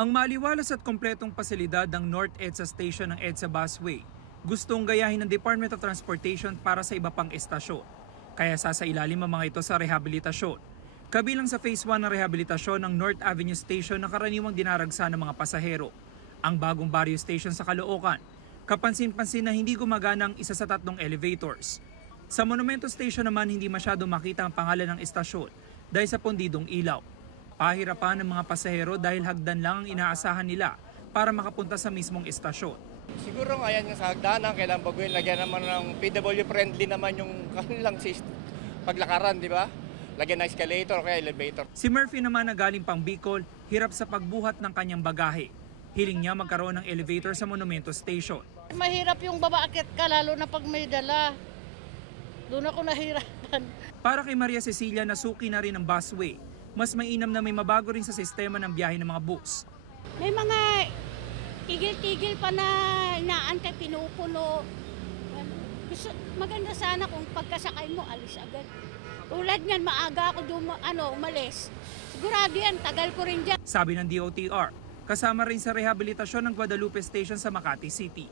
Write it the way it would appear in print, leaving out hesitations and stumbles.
Ang maliwalas at kompletong pasilidad ng North EDSA Station ng EDSA Busway, gustong gayahin ng Department of Transportation para sa iba pang estasyon. Kaya sasailalim ang mga ito sa rehabilitasyon. Kabilang sa Phase 1 ng rehabilitasyon ng North Avenue Station na karaniwang dinaragsa ng mga pasahero. Ang bagong Barrio Station sa Caloocan, kapansin-pansin na hindi gumagana ang isa sa 3 elevators. Sa Monumento Station naman hindi masyado makita ang pangalan ng estasyon dahil sa pundidong ilaw. Pahirapan ng mga pasahero dahil hagdan lang ang inaasahan nila para makapunta sa mismong estasyon. Siguro ayan nga sa hagdanan, kailangan baguhin, lagyan naman ng PW friendly naman yung kanilang paglakaran, di ba? Lagyan ng escalator o kaya elevator. Si Murphy naman na galing pang Bicol, hirap sa pagbuhat ng kanyang bagahe. Hiling niya magkaroon ng elevator sa Monumento Station. Mahirap yung babaakyat ka lalo na pag may dala. Doon ako nahirapan. Para kay Maria Cecilia na suki na rin ang busway, mas mainam na may mabago rin sa sistema ng biyahe ng mga bus. May mga tigil-tigil pa na inaantay, pinupuno. Maganda sana kung pagkasakay mo, alis agad. Tulad niyan, maaga ako umalis. Sigurado yan, tagal ko rin dyan. Sabi ng DOTR, kasama rin sa rehabilitasyon ng Guadalupe Station sa Makati City.